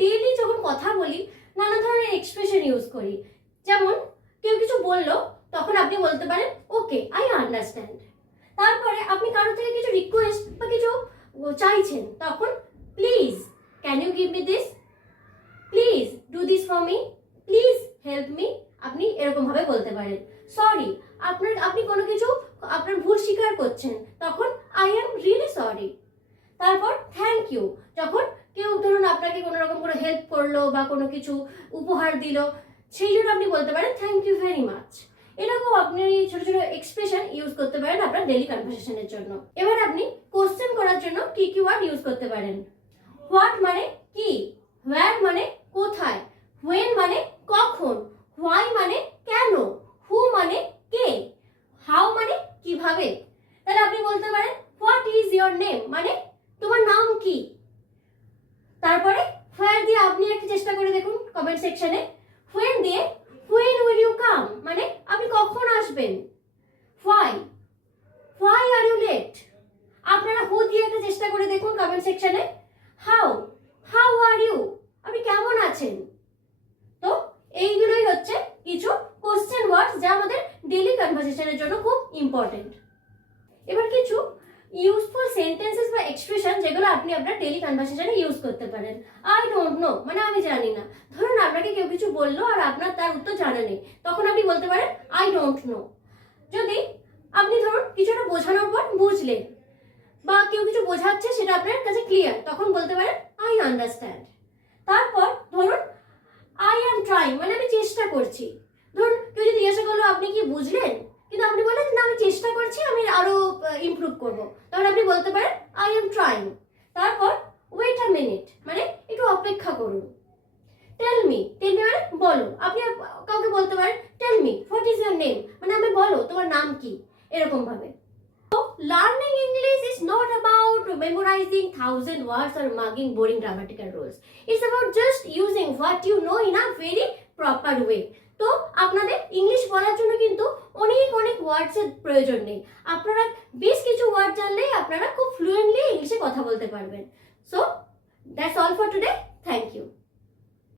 Daily যখন কথা বলি নানা ধরনের এক্সপ্রেশন ইউজ করি। যেমন কেউ কিছু বললো, তখন আপনি বলতে পারেন ওকে, আই আন্ডারস্ট্যান্ড। তারপরে আপনি কারোর থেকে কিছু রিকোয়েস্ট বা কিছু চাইছেন, তখন please can you give me this, please do this for me, please help me, আপনি এরকম ভাবে বলতে পারেন। সরি, আপনি কোনো কিছু আপনার ভুল স্বীকার করছেন, তখন আই এম রিয়েলি সরি। তারপর থ্যাংক ইউ, যখন কেউ ধরুন আপনাকে কোনো রকম করে হেল্প করলো বা কোনো কিছু উপহার দিল, সেই জন্য আপনি বলতে পারেন থ্যাংক ইউ ভেরি মাচ। এরকম আপনি ছোট ছোট এক্সপ্রেশন ইউজ করতে পারেন আপনার ডেইলি কনভারসেশনের জন্য। এবার আপনি কোশ্চেন করার জন্য কি কি ওয়ার্ড ইউজ করতে পারেন। হোয়াট মানে কি, হোয়ার মানে কোথায়, হোয়েন মানে কখন, হোয়াই মানে কেন, হু মানে কে, হাউ মানে কিভাবে। তাহলে আপনি বলতে পারেন হোয়াট ইজ ইয়োর নেম, মানে তোমার নাম কি। তারপরে হোয়ার দিয়ে আপনি একটা চেষ্টা করে দেখুন কমেন্ট সেকশনে। হোয়েন দিয়ে হোয়েন উইল ইউ কাম, মানে আপনি কখন আসবেন। হোয়াই আর ইউ লেট, আপনারা হু দিয়ে একটা চেষ্টা করে দেখুন কমেন্ট সেকশনে। হাউ আর ইউ, আপনি কেমন আছেন। তো এইগুলোই হচ্ছে কিছু কোশ্চেন ওয়ার্ডস যা আমাদের ডেইলি কনভারসেশনের জন্য খুব ইম্পর্টেন্ট। এবার কিছু ইউজফুল সেন্টেন্সেস বা এক্সপ্রেশন যেগুলো আপনি আপনার ডেইলি কনভারসেশনে ইউজ করতে পারেন। আই ডোন্ট নো মানে আমি জানি না। ধরুন আপনাকে কেউ কিছু বললো আর আপনার তার উত্তর জানা নেই, তখন আপনি বলতে পারেন আই ডোন্ট নো। যদি আপনি ধরুন কিছুটা বোঝানোর পর বুঝলেন বা কেউ কিছু বোঝাচ্ছে সেটা আপনার কাছে ক্লিয়ার, তখন বলতে পারেন আই আন্ডারস্ট্যান্ড। তারপর ধরুন আই এম ট্রাইং, মানে আমি চেষ্টা করছি। ধরুন কেউ যদি জিজ্ঞাসা করলো আপনি কি বুঝলেন, কিন্তু আপনি বললেন না আমি চেষ্টা করছি, আমি আরো ইমপ্রুভ করব, তখন আপনি বলতে পারেন আই এম ট্রাইং। তারপর ওয়েট আ মিনিট, মানে একটু অপেক্ষা করুন। টেল মি মানে বলো, আপনি কাউকে বলতে পারেন tell me what is your name, মানে আমি বলো তোমার নাম কি, এরকম ভাবে। Learning English is not about memorizing 1,000 words or mugging boring grammatical rules. It's about just using what you know in a very proper way. তো আপনাদের ইংলিশ বলার জন্য কিন্তু অনেক অনেক ওয়ার্ডসের প্রয়োজন নেই। আপনারা বেশ কিছু ওয়ার্ড জানলেই আপনারা খুব ফ্লুয়েন্টলি ইংলিশে কথা বলতে পারবেন। So that's all for today. Thank you.